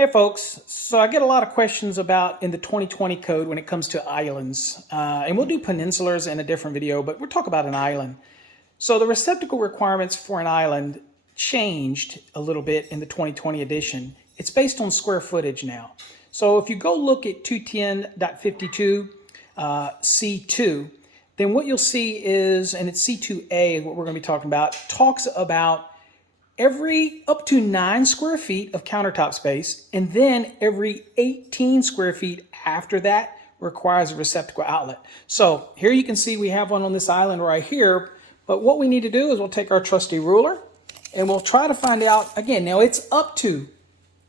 Hey folks, so I get a lot of questions about in the 2020 code when it comes to islands. And we'll do peninsulars in a different video, but we'll talk about an island. So the receptacle requirements for an island changed a little bit in the 2020 edition. It's based on square footage now. So if you go look at 210.52 C2, then what you'll see is, and it's C2A, what we're going to be talking about, talks about every up to 9 square feet of countertop space, and then every 18 square feet after that requires a receptacle outlet. So here you can see we have one on this island right here, but what we need to do is we'll take our trusty ruler and we'll try to find out, again, now it's up to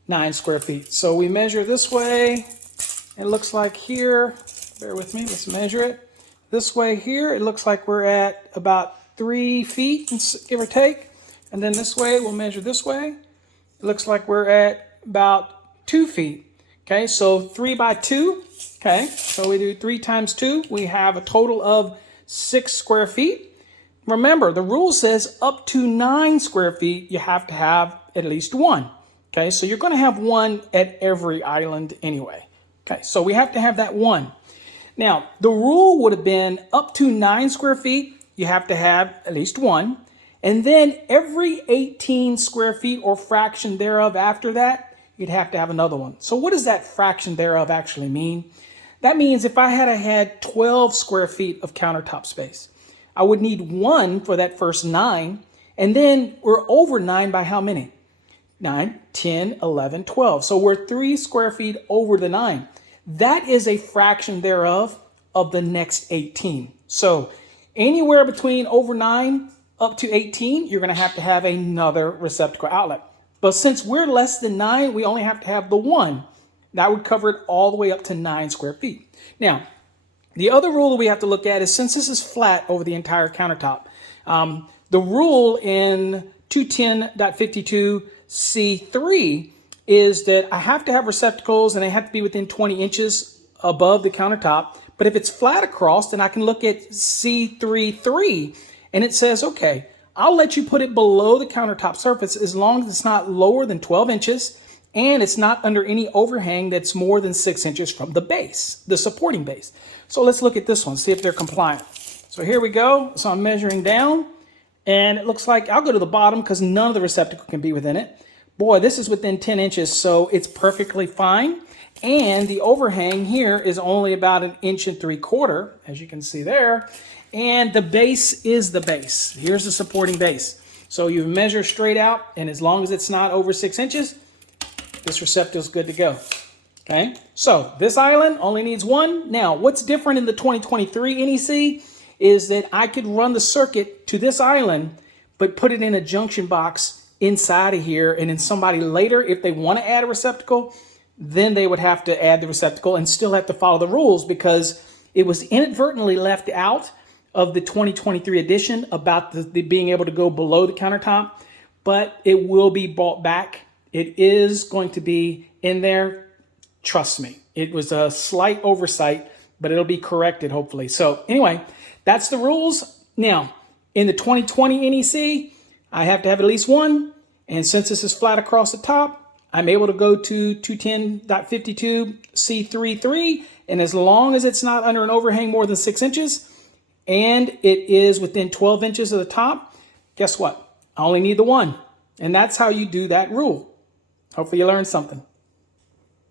9 square feet. So we measure this way, it looks like here, bear with me, let's measure it. This way here, it looks like we're at about 3 feet, give or take. And then this way, we'll measure this way. It looks like we're at about 2 feet. Okay, so 3 by 2. Okay, so we do 3 times 2. We have a total of 6 square feet. Remember, the rule says up to 9 square feet, you have to have at least 1. Okay, so you're going to have 1 at every island anyway. Okay, so we have to have that 1. Now, the rule would have been up to 9 square feet, you have to have at least 1. And then every 18 square feet or fraction thereof after that, you'd have to have another one. So what does that fraction thereof actually mean? That means if I had 12 square feet of countertop space, I would need 1 for that first 9. And then we're over 9 by how many? 9, 10, 11, 12. So we're 3 square feet over the 9. That is a fraction thereof of the next 18. So anywhere between over 9 up to 18, you're going to have another receptacle outlet. But since we're less than 9, we only have to have the 1. That would cover it all the way up to 9 square feet. Now, the other rule that we have to look at is since this is flat over the entire countertop, the rule in 210.52 C3 is that I have to have receptacles and they have to be within 20 inches above the countertop. But if it's flat across, then I can look at C3.3 and it says, okay, I'll let you put it below the countertop surface as long as it's not lower than 12 inches and it's not under any overhang that's more than 6 inches from the base, the supporting base. So let's look at this one, see if they're compliant. So here we go. So I'm measuring down and it looks like I'll go to the bottom because none of the receptacle can be within it. Boy, this is within 10 inches, so it's perfectly fine. And the overhang here is only about 1 3/4 inches, as you can see there. And the base is the base. Here's the supporting base. So you measure straight out, and as long as it's not over 6 inches, this receptacle is good to go. Okay, so this island only needs 1. Now, what's different in the 2023 NEC is that I could run the circuit to this island, but put it in a junction box inside of here, and then somebody later, if they want to add a receptacle, then they would have to add the receptacle and still have to follow the rules because it was inadvertently left out of the 2023 edition about the being able to go below the countertop, but it will be brought back. It is going to be in there. Trust me, it was a slight oversight, but it'll be corrected hopefully. So anyway, that's the rules. Now, in the 2020 NEC, I have to have at least 1. And since this is flat across the top, I'm able to go to 210.52 C3.3. And as long as it's not under an overhang more than 6 inches, and it is within 12 inches of the top, guess what? I only need the 1. And that's how you do that rule. Hopefully you learned something.